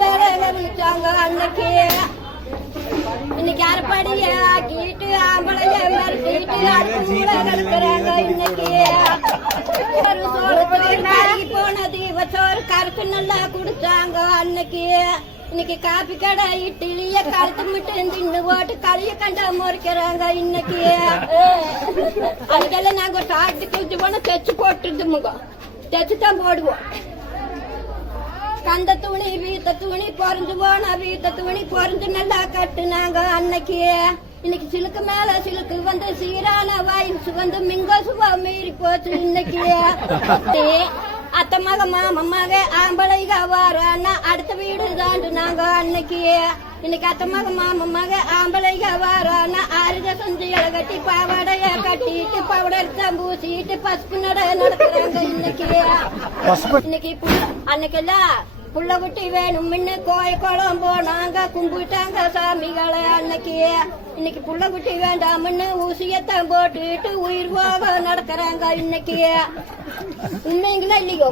வேலையில விட்டாங்க அன்னைக்கு. இன்னைக்கு அரைப்படிய ஆக்கிட்டு ஆம்பளைய மிரட்டிட்டு நடக்கிறாங்க இன்னைக்கு. ஒரு சோறு கறி போனது சோறு கருக்கு நல்லா குடிச்சாங்க அன்னைக்கு. இன்னைக்கு காப்பி கடை இட்லிய கழுத்து மட்டும் தின்னு போட்டு களிய கண்டா முறைக்கிறாங்க இன்னைக்கு. அதுக்கெல்லாம் நாங்க ஒரு சாப்பிட்டு குளிச்சு போனா தைச்சு போட்டுருது முகம் தைச்சுதான் போடுவோம். கந்த துணி வீத்த துணி பொறிஞ்சு போனா வீத்த துணி பொறிஞ்சு நல்லா கட்டுனாங்க அன்னைக்கு. இன்னைக்கு சிலுக்கு மேல சிலுக்கு வந்து சீரான வயசு வந்து மிங்க சுவா மீறி போச்சு இன்னைக்கு. அத்த மக மாமமாக ஆம்பளைக வாரானா அடுத்த வீடு தாண்டு நாங்க அன்னைக்கு. இன்னைக்கு அத்த மக மாமமாக ஆம்பளைக வாரானா அருக சொஞ்சிகளை கட்டி பாவாடைய கட்டிட்டு பவுடர் பூசிட்டு பசுப்பு நடக்கிறாங்க இன்னைக்கு. இன்னைக்கு அன்னைக்கெல்லாம் புள்ள குட்டி வேணும் கோயம் போனாங்க கும்பிட்டாங்க சாமிகளை அன்னைக்கு. இன்னைக்கு புள்ள குட்டி வேண்டாம்னு ஊசியத்தான் போட்டுட்டு உயிர் போக நடக்கிறாங்க இன்னைக்கு. உண்மைங்களா இல்லையோ?